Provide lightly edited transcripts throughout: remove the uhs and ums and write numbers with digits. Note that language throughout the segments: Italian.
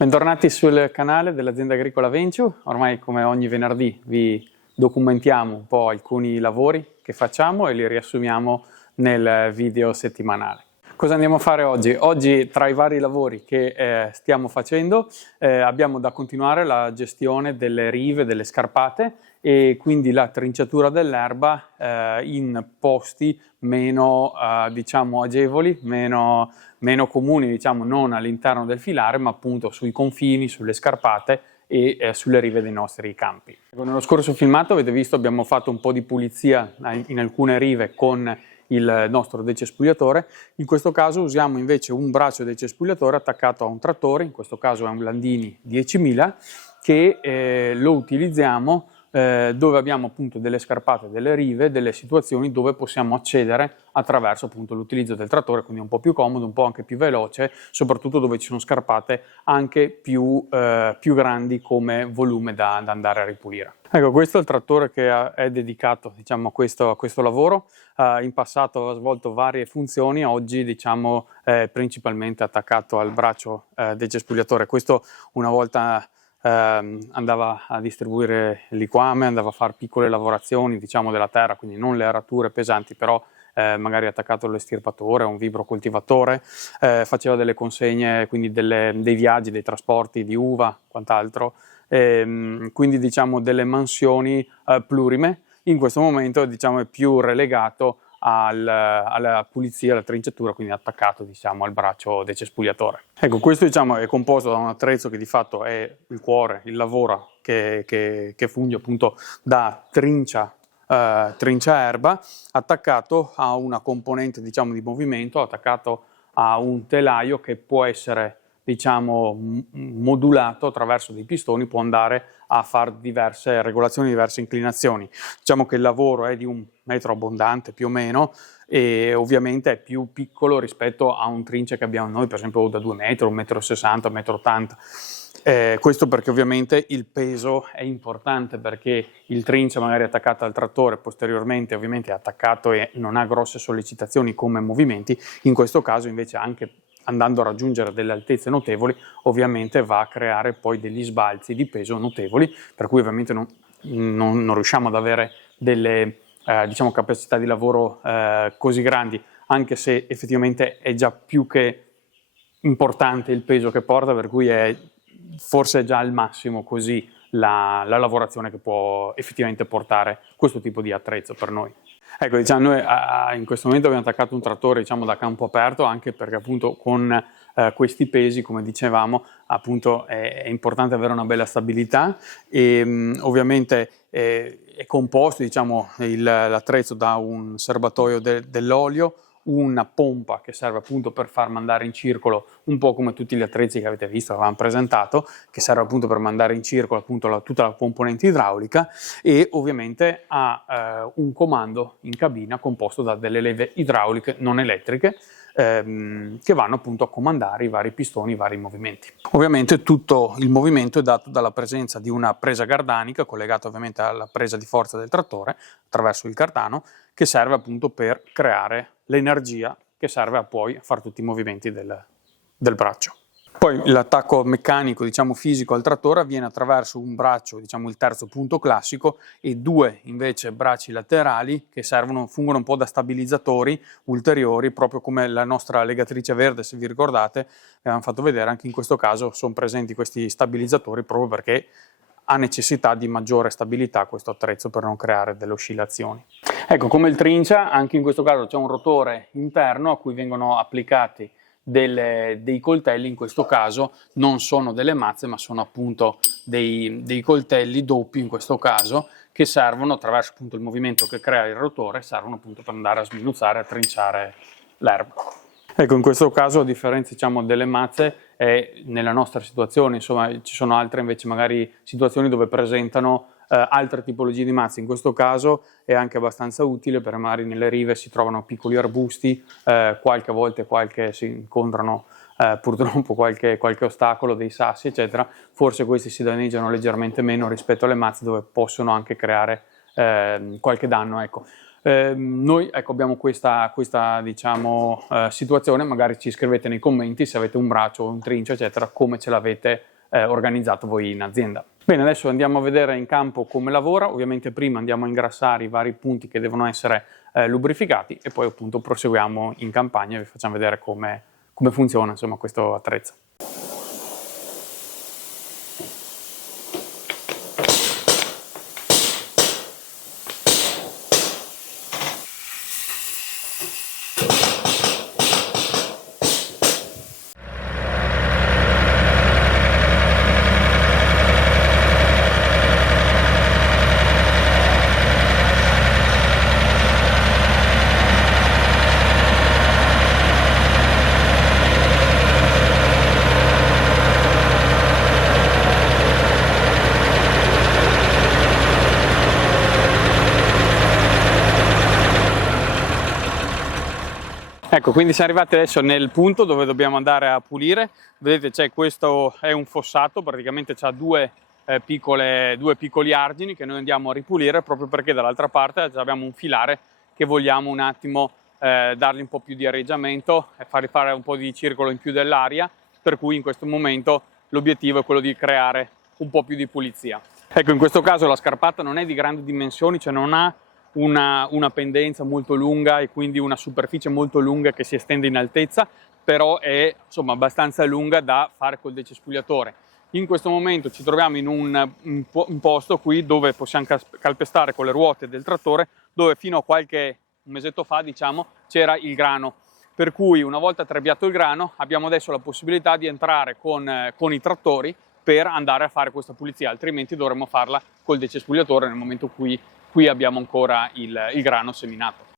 Bentornati sul canale dell'azienda agricola Venture. Ormai come ogni venerdì vi documentiamo un po' alcuni lavori che facciamo e li riassumiamo nel video settimanale. Cosa andiamo a fare oggi? Oggi tra i vari lavori che stiamo facendo abbiamo da continuare la gestione delle rive, delle scarpate e quindi la trinciatura dell'erba in posti meno diciamo agevoli, meno comuni, diciamo non all'interno del filare, ma appunto sui confini, sulle scarpate e sulle rive dei nostri campi. Nello scorso filmato avete visto abbiamo fatto un po' di pulizia in alcune rive con il nostro decespugliatore. In questo caso usiamo invece un braccio decespugliatore attaccato a un trattore, in questo caso è un Landini 10.000, che lo utilizziamo dove abbiamo appunto delle scarpate, delle rive, delle situazioni dove possiamo accedere attraverso appunto l'utilizzo del trattore, quindi un po' più comodo, un po' anche più veloce, soprattutto dove ci sono scarpate anche più grandi come volume da andare a ripulire. Ecco, questo è il trattore che è dedicato, diciamo, a questo lavoro. In passato ha svolto varie funzioni, oggi diciamo principalmente attaccato al braccio decespugliatore. Questo una volta andava a distribuire liquame, andava a fare piccole lavorazioni diciamo della terra, quindi non le arature pesanti, però magari attaccato all'estirpatore, a un vibrocoltivatore, faceva delle consegne, quindi dei viaggi, dei trasporti di uva, quant'altro, quindi diciamo delle mansioni plurime. In questo momento diciamo è più relegato alla pulizia, alla trinciatura, quindi attaccato diciamo al braccio decespugliatore. Ecco, questo diciamo è composto da un attrezzo che di fatto è il cuore, il lavoro che funge appunto da trincia erba, attaccato a una componente diciamo di movimento, attaccato a un telaio che può essere diciamo modulato attraverso dei pistoni, può andare a fare diverse regolazioni, diverse inclinazioni. Diciamo che il lavoro è di 1 metro abbondante più o meno e ovviamente è più piccolo rispetto a un trince che abbiamo noi, per esempio da 2 metri, 1,60 m, 1,80 m. Questo perché ovviamente il peso è importante, perché il trince magari attaccato al trattore posteriormente ovviamente è attaccato e non ha grosse sollecitazioni come movimenti. In questo caso invece, anche andando a raggiungere delle altezze notevoli, ovviamente va a creare poi degli sbalzi di peso notevoli, per cui ovviamente non riusciamo ad avere delle diciamo capacità di lavoro così grandi, anche se effettivamente è già più che importante il peso che porta, per cui è forse già al massimo così la lavorazione che può effettivamente portare questo tipo di attrezzo per noi. Ecco, diciamo, noi in questo momento abbiamo attaccato un trattore diciamo da campo aperto, anche perché appunto con questi pesi, come dicevamo, appunto è importante avere una bella stabilità e ovviamente è composto diciamo l'attrezzo da un serbatoio dell'olio, una pompa che serve appunto per far mandare in circolo, un po' come tutti gli attrezzi che avete visto, che avevamo presentato, che serve appunto per mandare in circolo appunto tutta la componente idraulica, e ovviamente ha un comando in cabina composto da delle leve idrauliche non elettriche che vanno appunto a comandare i vari pistoni, i vari movimenti. Ovviamente tutto il movimento è dato dalla presenza di una presa cardanica collegata ovviamente alla presa di forza del trattore attraverso il cardano, che serve appunto per creare l'energia che serve a poi a fare tutti i movimenti del braccio. Poi l'attacco meccanico, diciamo fisico al trattore avviene attraverso un braccio, diciamo il terzo punto classico, e 2 invece bracci laterali che fungono un po' da stabilizzatori ulteriori, proprio come la nostra legatrice verde, se vi ricordate, abbiamo fatto vedere, anche in questo caso sono presenti questi stabilizzatori proprio perché ha necessità di maggiore stabilità questo attrezzo per non creare delle oscillazioni. Ecco, come il trincia, anche in questo caso c'è un rotore interno a cui vengono applicati dei coltelli. In questo caso non sono delle mazze, ma sono appunto dei coltelli doppi in questo caso, che servono attraverso appunto il movimento che crea il rotore, servono appunto per andare a sminuzzare, a trinciare l'erba. Ecco, in questo caso, a differenza diciamo delle mazze, nella nostra situazione, insomma, ci sono altre invece magari situazioni dove presentano altre tipologie di mazze. In questo caso è anche abbastanza utile perché magari nelle rive si trovano piccoli arbusti, qualche volta si incontrano purtroppo qualche ostacolo, dei sassi eccetera, forse questi si danneggiano leggermente meno rispetto alle mazze dove possono anche creare qualche danno. Ecco. Noi ecco, abbiamo questa diciamo, situazione, magari ci scrivete nei commenti se avete un braccio, un trincio, eccetera, come ce l'avete organizzato voi in azienda. Bene, adesso andiamo a vedere in campo come lavora. Ovviamente prima andiamo a ingrassare i vari punti che devono essere lubrificati e poi appunto proseguiamo in campagna e vi facciamo vedere come funziona insomma questo attrezzo. Ecco, quindi siamo arrivati adesso nel punto dove dobbiamo andare a pulire. Vedete, questo è un fossato, praticamente ha due piccoli argini che noi andiamo a ripulire proprio perché dall'altra parte abbiamo un filare che vogliamo un attimo dargli un po' più di areggiamento e fargli fare un po' di circolo in più dell'aria, per cui in questo momento l'obiettivo è quello di creare un po' più di pulizia. Ecco, in questo caso la scarpata non è di grandi dimensioni, cioè non ha una pendenza molto lunga e quindi una superficie molto lunga che si estende in altezza, però è insomma abbastanza lunga da fare col decespugliatore. In questo momento ci troviamo in un posto qui dove possiamo calpestare con le ruote del trattore, dove fino a un mesetto fa diciamo c'era il grano, per cui una volta trebbiato il grano abbiamo adesso la possibilità di entrare con i trattori per andare a fare questa pulizia, altrimenti dovremmo farla col decespugliatore nel momento in cui qui abbiamo ancora il grano seminato.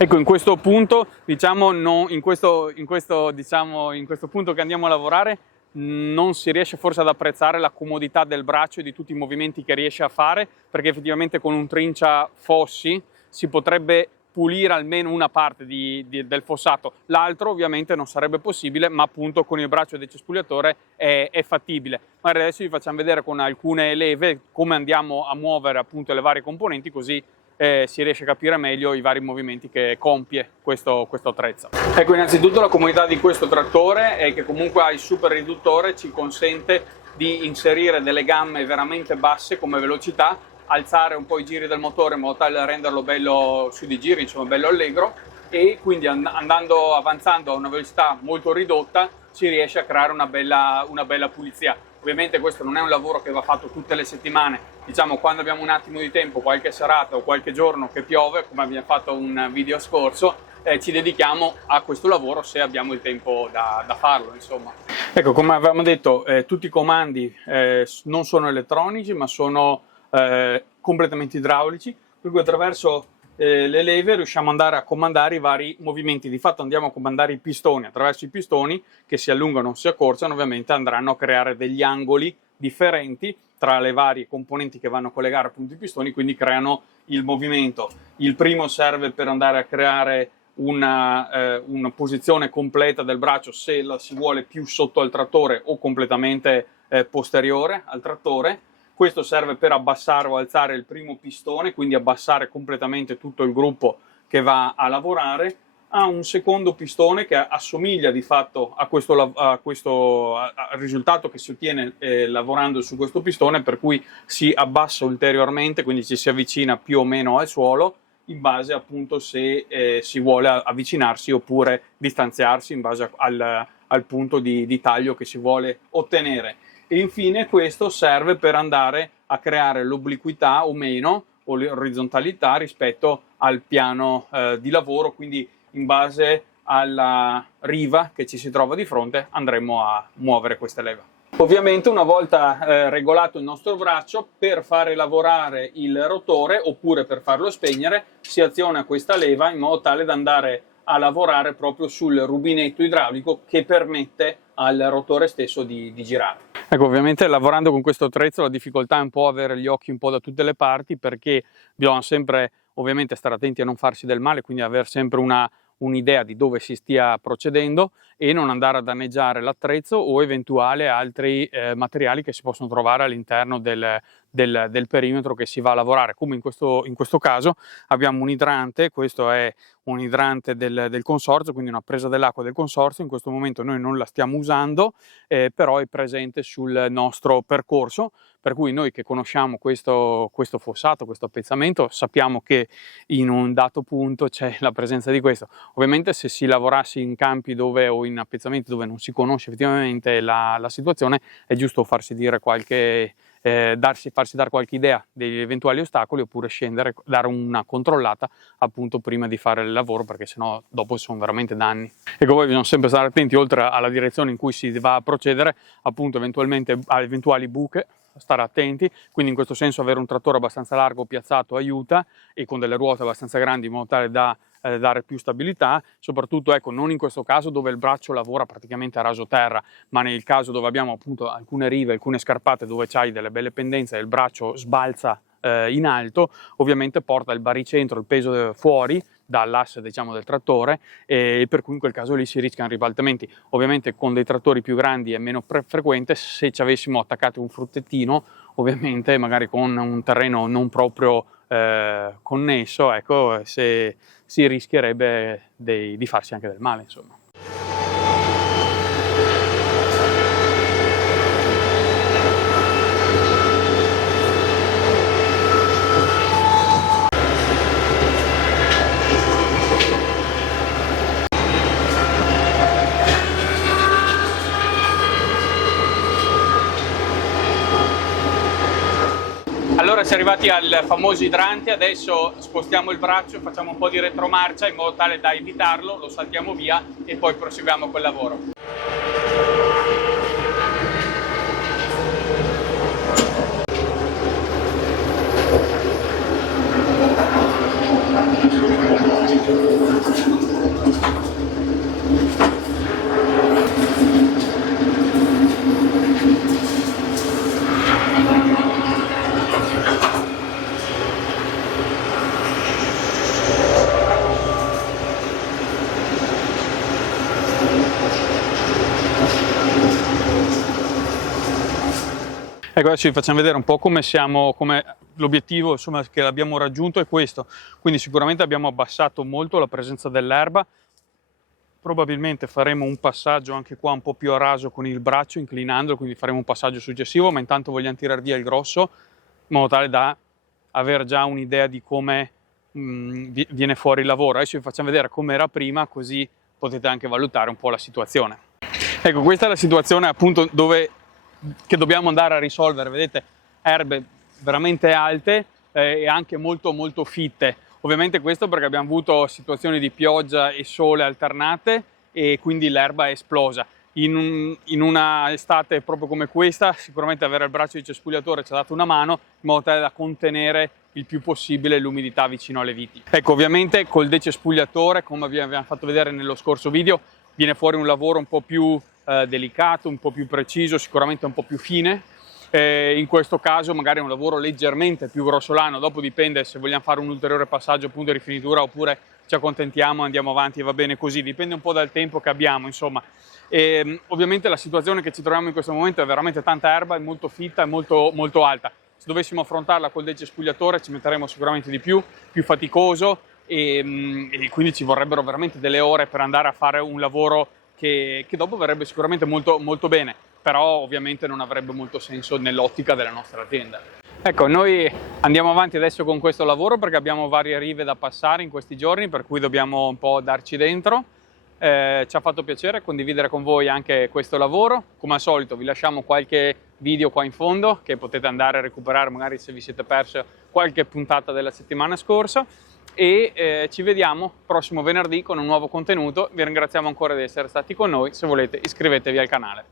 Ecco, in questo punto, diciamo, in questo punto che andiamo a lavorare, non si riesce forse ad apprezzare la comodità del braccio e di tutti i movimenti che riesce a fare, perché effettivamente con un trincia fossi si potrebbe pulire almeno una parte del fossato. L'altro ovviamente non sarebbe possibile, ma appunto con il braccio del cespugliatore è fattibile. Magari adesso vi facciamo vedere con alcune leve come andiamo a muovere appunto le varie componenti, così si riesce a capire meglio i vari movimenti che compie questo attrezzo. Ecco, innanzitutto la comodità di questo trattore è che comunque ha il super riduttore, ci consente di inserire delle gamme veramente basse come velocità, alzare un po' i giri del motore in modo tale da renderlo bello su di giri, insomma bello allegro, e quindi avanzando a una velocità molto ridotta si riesce a creare una bella pulizia. Ovviamente questo non è un lavoro che va fatto tutte le settimane, diciamo quando abbiamo un attimo di tempo, qualche serata o qualche giorno che piove, come abbiamo fatto un video scorso, ci dedichiamo a questo lavoro se abbiamo il tempo da farlo, insomma. Ecco, come avevamo detto, tutti i comandi non sono elettronici, ma sono completamente idraulici, per cui attraverso le leve riusciamo ad andare a comandare i vari movimenti. Di fatto andiamo a comandare i pistoni, attraverso i pistoni che si allungano o si accorciano, ovviamente andranno a creare degli angoli differenti tra le varie componenti che vanno a collegare appunto i pistoni, quindi creano il movimento. Il primo serve per andare a creare una posizione completa del braccio se la si vuole più sotto al trattore o completamente posteriore al trattore. Questo serve per abbassare o alzare il primo pistone, quindi abbassare completamente tutto il gruppo che va a lavorare. Ha un secondo pistone che assomiglia di fatto a al risultato che si ottiene lavorando su questo pistone, per cui si abbassa ulteriormente, quindi ci si avvicina più o meno al suolo in base appunto se si vuole avvicinarsi oppure distanziarsi in base al punto di taglio che si vuole ottenere. E infine questo serve per andare a creare l'obliquità o meno, o l'orizzontalità rispetto al piano di lavoro, quindi in base alla riva che ci si trova di fronte andremo a muovere queste leve. Ovviamente una volta regolato il nostro braccio, per fare lavorare il rotore oppure per farlo spegnere si aziona questa leva in modo tale da andare a lavorare proprio sul rubinetto idraulico che permette al rotore stesso di girare. Ecco, ovviamente lavorando con questo attrezzo la difficoltà è un po' avere gli occhi un po' da tutte le parti, perché bisogna sempre ovviamente stare attenti a non farsi del male, quindi avere sempre un'idea di dove si stia procedendo e non andare a danneggiare l'attrezzo o eventuali altri materiali che si possono trovare all'interno del perimetro che si va a lavorare. Come in questo caso abbiamo un idrante, questo è un idrante del consorzio, quindi una presa dell'acqua del consorzio. In questo momento noi non la stiamo usando, però è presente sul nostro percorso, per cui noi che conosciamo questo fossato, questo appezzamento, sappiamo che in un dato punto c'è la presenza di questo. Ovviamente se si lavorasse in campi o in appezzamenti dove non si conosce effettivamente la situazione, è giusto farsi dire farsi dare qualche idea degli eventuali ostacoli, oppure scendere, dare una controllata appunto prima di fare il lavoro, perché sennò dopo sono veramente danni. Ecco, voi bisogna sempre stare attenti, oltre alla direzione in cui si va a procedere, appunto eventualmente a eventuali buche, stare attenti, quindi in questo senso avere un trattore abbastanza largo piazzato aiuta, e con delle ruote abbastanza grandi in modo tale da dare più stabilità, soprattutto ecco non in questo caso dove il braccio lavora praticamente a raso terra, ma nel caso dove abbiamo appunto alcune rive, alcune scarpate dove c'hai delle belle pendenze e il braccio sbalza in alto, ovviamente porta il baricentro, il peso fuori dall'asse diciamo del trattore, e per cui in quel caso lì si rischiano ribaltamenti. Ovviamente con dei trattori più grandi è meno frequente. Se ci avessimo attaccato un fruttettino, ovviamente magari con un terreno non proprio connesso, ecco, si rischierebbe di farsi anche del male, insomma. Allora siamo arrivati al famoso idrante, adesso spostiamo il braccio e facciamo un po' di retromarcia in modo tale da evitarlo, lo saltiamo via e poi proseguiamo col lavoro. Ecco, adesso vi facciamo vedere un po' come siamo, come l'obiettivo insomma che abbiamo raggiunto è questo. Quindi sicuramente abbiamo abbassato molto la presenza dell'erba. Probabilmente faremo un passaggio anche qua un po' più a raso con il braccio, inclinandolo, quindi faremo un passaggio successivo, ma intanto vogliamo tirare via il grosso in modo tale da avere già un'idea di come viene fuori il lavoro. Adesso vi facciamo vedere come era prima, così potete anche valutare un po' la situazione. Ecco, questa è la situazione appunto che dobbiamo andare a risolvere. Vedete, erbe veramente alte e anche molto molto fitte. Ovviamente questo perché abbiamo avuto situazioni di pioggia e sole alternate e quindi l'erba è esplosa. In una estate proprio come questa sicuramente avere il braccio di cespugliatore ci ha dato una mano in modo tale da contenere il più possibile l'umidità vicino alle viti. Ecco, ovviamente col decespugliatore, come vi abbiamo fatto vedere nello scorso video, viene fuori un lavoro un po' più delicato, un po' più preciso, sicuramente un po' più fine. In questo caso magari è un lavoro leggermente più grossolano, dopo dipende se vogliamo fare un ulteriore passaggio appunto di rifinitura oppure ci accontentiamo, andiamo avanti e va bene così, dipende un po' dal tempo che abbiamo, insomma. Ovviamente la situazione che ci troviamo in questo momento è veramente tanta erba, è molto fitta e molto, molto alta. Se dovessimo affrontarla col decespugliatore ci metteremo sicuramente di più faticoso e quindi ci vorrebbero veramente delle ore per andare a fare un lavoro che dopo verrebbe sicuramente molto, molto bene, però ovviamente non avrebbe molto senso nell'ottica della nostra azienda. Ecco, noi andiamo avanti adesso con questo lavoro perché abbiamo varie rive da passare in questi giorni, per cui dobbiamo un po' darci dentro. Ci ha fatto piacere condividere con voi anche questo lavoro. Come al solito vi lasciamo qualche video qua in fondo che potete andare a recuperare magari se vi siete persi qualche puntata della settimana scorsa e ci vediamo prossimo venerdì con un nuovo contenuto. Vi ringraziamo ancora di essere stati con noi, se volete iscrivetevi al canale.